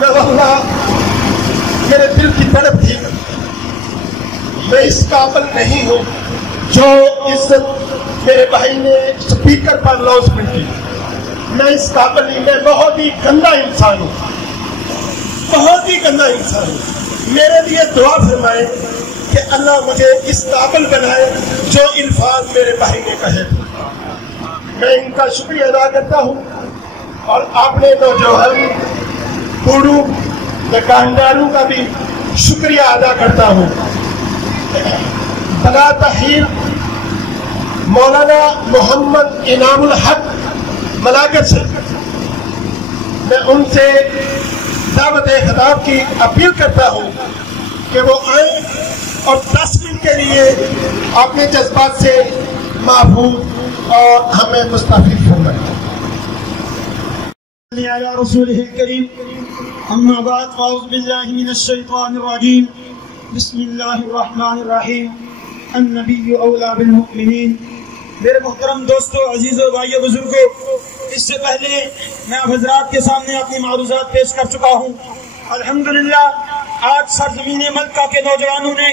میں واللہ میرے دل کی تڑپ تھی، میں اس قابل نہیں ہوں جو عزت میرے بھائی نے اسپیکر پر اناؤنسمنٹ کی، میں اس قابل نہیں، میں بہت ہی گندا انسان ہوں، بہت ہی گندا انسان ہوں۔ میرے لیے دعا فرمائے کہ اللہ مجھے اس قابل بنائے جو الفاظ میرے بھائی نے کہے۔ میں ان کا شکریہ ادا کرتا ہوں، اور آپ نے نوجوان بوڑھوں دکانداروں کا بھی شکریہ ادا کرتا ہوں۔ بلا تحیر مولانا محمد انعام الحق ملاکہ سے میں ان سے دعوت خطاب کی اپیل کرتا ہوں کہ وہ آئیں اور 10 منٹ کے لیے اپنے جذبات سے محفوظ اور ہمیں مستفید فرمائیں۔ علی رسول کریم، اما بعد فاعوذ باللہ من الشیطان الرجیم، بسم اللہ الرحمن الرحیم، النبی اولا بالمؤمنین۔ میرے محترم دوستو، عزیزو، بھائیو، بزرگو، اس سے پہلے میں آپ حضرات کے سامنے اپنی معروضات پیش کر چکا ہوں۔ الحمدللہ آج سرزمین ملکہ کے نوجوانوں نے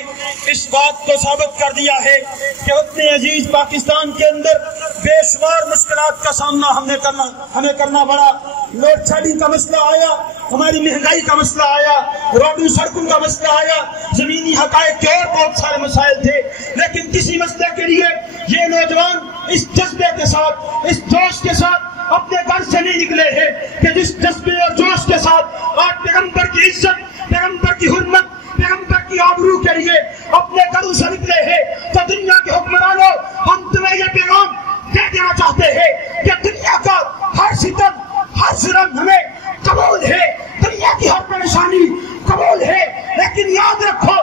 اس بات کو ثابت کر دیا ہے کہ اپنے عزیز پاکستان کے اندر بے شمار مشکلات کا سامنا ہمیں کرنا پڑا۔ لوڈ شیڈنگ کا مسئلہ آیا، ہماری مہنگائی کا مسئلہ آیا، روڈوں سڑکوں کا مسئلہ آیا، زمینی حقائق کے اور بہت سارے مسائل تھے، لیکن کسی مسئلے کے لیے یہ نوجوان اس جذبے کے ساتھ، اس جوش کے ساتھ اپنے گھر سے نہیں نکلے ہیں کہ جس جذبے اور جوش کے ساتھ آج پیغمبر کی عزت، پیغمبر کی حرمت، پیغمبر کی آبرو کے لیے اپنے گھروں سے نکلے ہیں۔ تو دنیا کے حکمرانوں، ہم تمہیں یہ پیغام دے دینا چاہتے ہیں کہ دنیا کا ہر ستم، ہر ظلم ہمیں قبول ہے، دنیا کی ہر پریشانی قبول ہے، لیکن یاد رکھو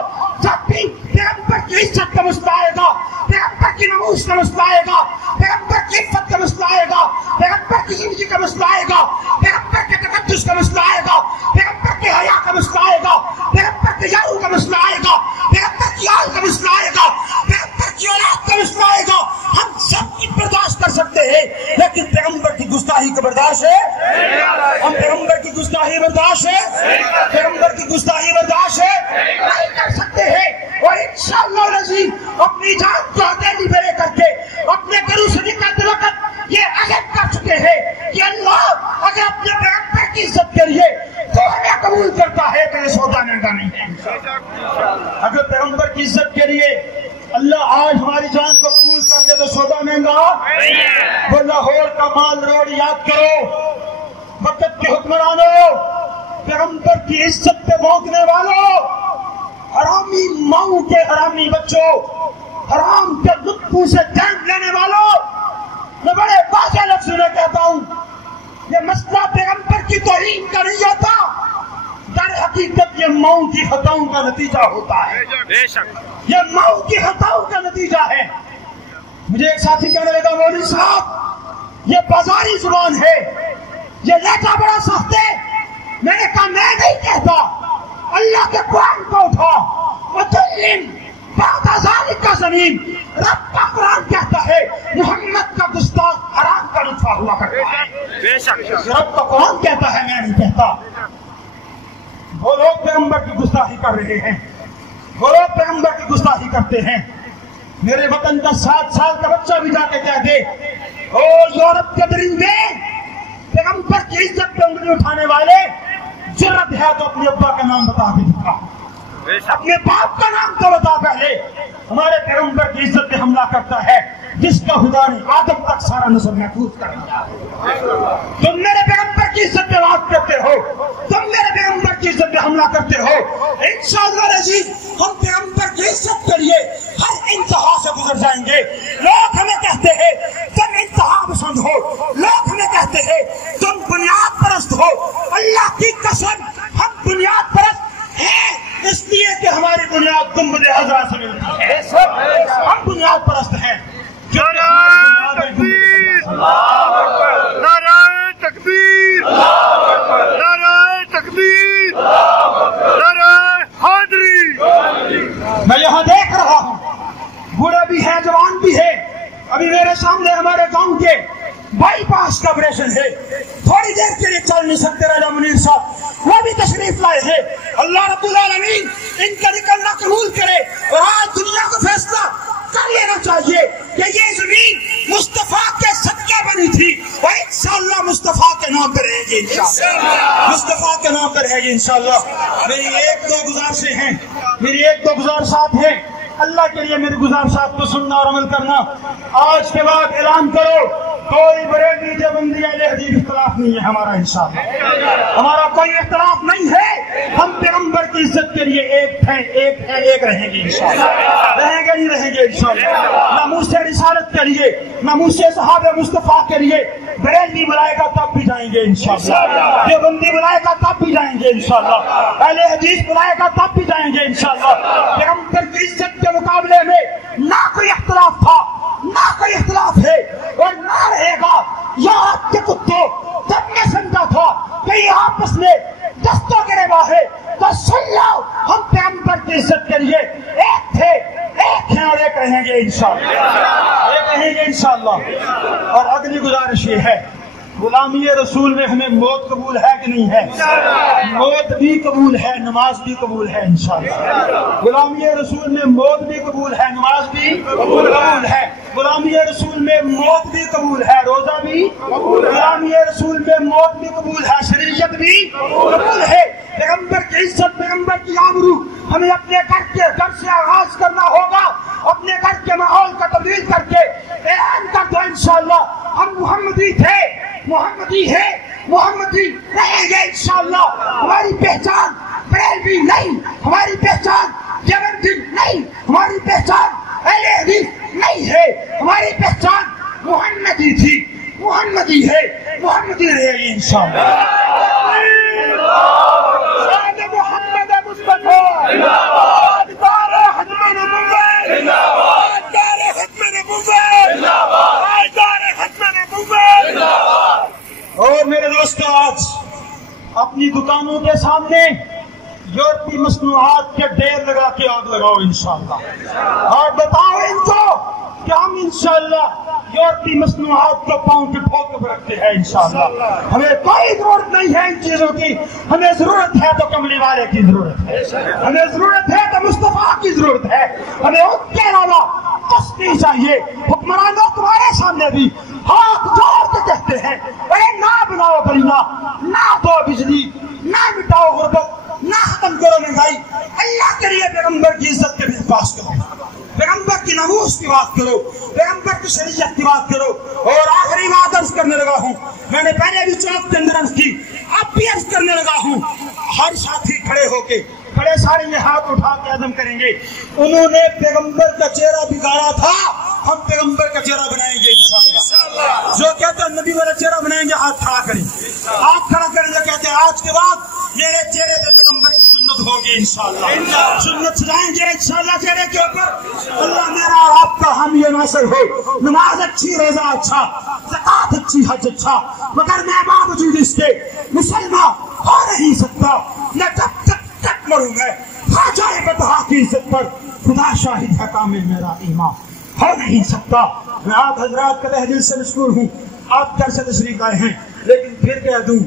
جب بھی پیغمبر کی عزت کا مسئلہ آئے گا، پیغمبر کی ناموس کا مسئلہ آئے گا، پیغمبر کی عفت کا مسئلہ آئے گا، پیغمبر کی زندگی کا مسئلہ آئے گا، پیغمبر کے تقدس کا مسئلہ آئے گا، پیغمبر کے حیا کا مسئلہ آئے گا، پیغمبر کے یاروں کا مسئلہ آئے گا، پیغمبر کی آل کا مسئلہ آئے گا، پیغمبر کی اولاد کا مسئلہ آئے گا، ہم سب کی برداشت کر سکتے ہیں، لیکن پیغمبر کی گستاخی کو برداشت ہے؟ ہم پیغمبر کی گستاخی برداشت ہے؟ پیغمبر کی گستاخی برداشت ہے؟ نہیں کر سکتے ہیں، اور انشاءاللہ العزیز اپنی جان کو ہتھیلی پہ لے کر کے اپنے گھروں سے نکلتے وقت یہ عہد کر چکے ہیں کہ اللہ اگر اپنے پیغمبر کی عزت کے لیے تو ہمیں قبول کرتا ہے تو یہ سودا مہنگا نہیں ہے۔ اگر پیغمبر کی عزت کے لیے اللہ آج ہماری جان کو قبول کر دے تو سودا مہنگا وہ لاہور کا مال روڈ یاد کرو، وقت کے حکمرانوں، پیغمبر کی عزت پہ بھونکنے والوں، حرامی ماؤں کے حرامی بچوں، حرام کے لطفوں سے جان لینے والوں، میں بڑے واضح لفظوں میں کہتا ہوں یہ مسئلہ پیغمبر کی توہین کا نہیں ہوتا، در حقیقت یہ ماؤں کی خطاؤں کا نتیجہ ہوتا ہے، یہ ماؤں کی خطاؤں کا نتیجہ ہے۔ مجھے ایک ساتھی کہنے لگا مولوی صاحب یہ بازاری زبان ہے، یہ لہجہ بڑا سخت ہے۔ میں نے کہا میں نہیں کہتا، اللہ کے قرآن کو اٹھا، وَتُلِّن بَعْدَ ذَلِكَ زمین، رب کا قرآن کہتا ہے محمد کا گستاخ حرام کا نطفہ ہوا کرتا ہے، رب کا قرآن کہتا ہے، میں نہیں کہتا۔ وہ لوگ پیغمبر کی گستاخی کر رہے ہیں، وہ لوگ پیغمبر کی گستاخی کرتے ہیں۔ میرے وطن کا 7 سال کا بچہ بھی جا کے کہہ دے او یورپ کے درندے، پیغمبر کی عزت پہ انگلی اٹھانے والے، جرت ہے تو اپنے ابا کا نام بتا کے دکھا، اپنے باپ کا نام تو بتا پہلے۔ ہمارے پیغمبر کی عزت پہ حملہ کرتا ہے جس کا خدا نے آدم تک سارا نسل محفوظ کر دیا۔ تم میرے پیغمبر کی عزت پہ بات کرتے ہو، تم میرے پیغمبر کی عزت پہ حملہ کرتے ہو۔ انشاءاللہ العزیز ہم پیغمبر کی عزت کے لیے ہر انتہا سے گزر جائیں گے۔ لوگ ہمیں کہتے ہیں تم انتہا پسند ہو، لوگ ہمیں کہتے ہیں تم بنیاد پرست ہو، اللہ کی قسم ہم بنیاد پرست ہیں، اس لیے کہ ہماری بنیاد گنبد خضرا سے ملتی ہے، ہم بنیاد پرست ہیں۔ نعرہ تکبیر، نعرہ تکبیر، نعرہ تکبیر، نعرہ حیدری۔ میں یہاں دیکھ رہا ہوں بوڑھے بھی ہیں، جوان بھی ہیں۔ ابھی میرے سامنے ہمارے گاؤں کے بائی پاس کا آپریشن ہے، تھوڑی دیر کے لیے چل نہیں سکتے راجہ منیر صاحب، وہ بھی تشریف لائے ہیں۔ اللہ رب العالمین ان کا نکلنا قبول کرے، اور آج دنیا کو فیصلہ کر لینا چاہیے کہ یہ زمین مصطفیٰ کے صدقے بنی تھی، اور انشاءاللہ مصطفیٰ کے نام پر رہے گی، انشاءاللہ مصطفیٰ کے نام پر رہے گی انشاءاللہ۔ میری ایک دو گزارشیں ہیں، میری ایک دو گزارشات ہیں، اللہ کے لیے میری گزارشات کو سننا اور عمل کرنا۔ آج کے بعد اعلان کرو کوئی بریلوی دیوبندی اہل حدیث اختلاف نہیں ہے ہمارا، انشاءاللہ ہمارا کوئی اختلاف نہیں ہے، ہم پیغمبر کی عزت کے لیے ایک ہیں، ایک رہیں گے انشاءاللہ، رہیں گے نہیں رہیں گے انشاءاللہ۔ ناموس رسالت کے لیے، ناموس صحابہ مصطفیٰ کے لیے بریلوی بلائے گا تب بھی جائیں گے انشاءاللہ، دیوبندی بلائے گا تب بھی جائیں گے انشاءاللہ، اہل حدیث بلائے گا تب بھی جائیں گے انشاءاللہ۔ پیغمبر کی عزت کے مقابلے میں نہ کوئی اختلاف تھا، نہ کوئی اختلاف ہے، اور نہ رہے گا۔ یا آپ کے کتوں جب میں سمجھا تھا کہ یہ آپس میں دستوں کے روا ہے، تو سن لو ہم پیغمبر کی عزت کے لیے ایک تھے، ایک ہیں، اور ایک رہیں گے انشاءاللہ، ایک رہیں گے انشاءاللہ۔ اور اگلی گزارش یہ ہے، غلامی رسول میں ہمیں موت قبول ہے کہ نہیں ہے؟ موت بھی قبول ہے، نماز بھی قبول ہے انشاءاللہ۔ غلامی رسول میں موت بھی قبول ہے، نماز بھی قبول ہے، غلامی رسول میں موت بھی قبول ہے، روزہ بھی قبول ہے، غلامی رسول میں موت بھی قبول ہے، شریعت بھی قبول ہے۔ پیغمبر کی عزت، پیغمبر کی آبرو ہمیں اپنے گھر سے آغاز کرنا ہوگا، اپنے گھر کے ماحول کا تبدیل کر کے اعلان کر دو انشاءاللہ ہم محمدی تھے، محمدی ہے، محمدی رہیں گے انشاءاللہ۔ ہماری پہچان بریلوی نہیں، ہماری پہچان دیوبندی نہیں، ہماری پہچان اہل حدیث نہیں ہے، ہماری پہچان محمدی تھی، محمدی ہے، محمدی رہے گی انشاءاللہ۔ محمد مصطفیٰ اور میرے دوستو، آج اپنی دکانوں کے سامنے یورپی مصنوعات کے ڈھیر لگا کے آگ لگاؤ انشاءاللہ، اور بتاؤ ان کو کہ ہم انشاءاللہ یورپی مصنوعات کو پاؤں کے ٹھوکے پر رکھتے ہیں انشاءاللہ۔ ہمیں کوئی ضرورت نہیں ہے ان چیزوں کی، ہمیں ضرورت ہے تو کملی والے کی ضرورت ہے، ہمیں ضرورت ہے تو مصطفیٰ کی ضرورت ہے، ہمیں ان کے علاوہ کچھ نہیں چاہیے۔ حکمرانوں تمہارے سامنے بھی ہاتھ جوڑ کے کہتے ہیں ارے نہ بناؤ گلیاں، نہ دو بجلی، نہ مٹاؤ غربت، نہ ختم کرو مہنگائی، اللہ کے لیے پیغمبر کی عزت کے بھی پاس کرو، پیغمبر کی ناموس کی بات کرو، پیغمبر کی شریعت کی بات کرو۔ اور آخری بات عرض کرنے لگا ہوں، میں نے پہلے بھی چوک کے اندر عرض کی، اب بھی عرض کرنے لگا ہوں، ہر ساتھی کھڑے ہو کے، کھڑے سارے یہ ہاتھ اٹھا کے عزم کریں گے، انہوں نے پیغمبر کا چہرہ بگاڑا تھا، ہم پیغمبر کا چہرہ بنائیں گے انشاءاللہ۔ جو کہتے ہیں نبی والا چہرہ بنائیں گے، ہاتھ کھڑا کریں، ہاتھ کھڑا کریں، جو کہتے ہیں آج کے بعد میرے چہرے پہ پیغمبر کی سنت ہوگی انشاءاللہ، سنت سجائیں گے انشاءاللہ چہرے کے اوپر۔ اللہ میرا اور آپ کا ہم یہ ناصر ہو، نماز اچھی، روزہ اچھا، زکات اچھی، حج اچھا، مگر میں باوجود اس کے مسلمان ہو نہیں سکتا، میں جب تک مروں گا ہو جائے بتہا کی عزت پر، خدا شاہد ہے کامل میرا ایمان ہو نہیں سکتا۔ میں آپ حضرات کا تہ دل سے مشکور ہوں، آپ گھر سے تشریف آئے ہیں، لیکن پھر کہہ دوں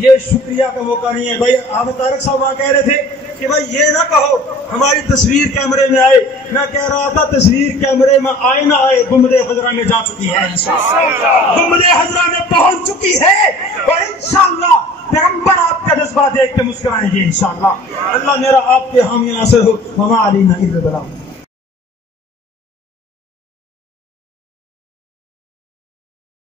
یہ شکریہ کا موقع نہیں ہے۔ بھائی آپ طارق صاحب کہہ رہے تھے کہ بھائی یہ نہ کہو ہماری تصویر کیمرے میں آئے، میں کہہ رہا تھا تصویر کیمرے میں آئے نہ آئے، گنبد خضرا میں جا چکی ہے انشاءاللہ، گنبد خضرا میں پہنچ چکی ہے، اور انشاءاللہ پیغمبر آپ کا جذبہ دیکھ کے مسکرائیں گے انشاءاللہ۔ اللہ میرا آپ کے حامی ناصر ہو، وما علینا الا البلاغ۔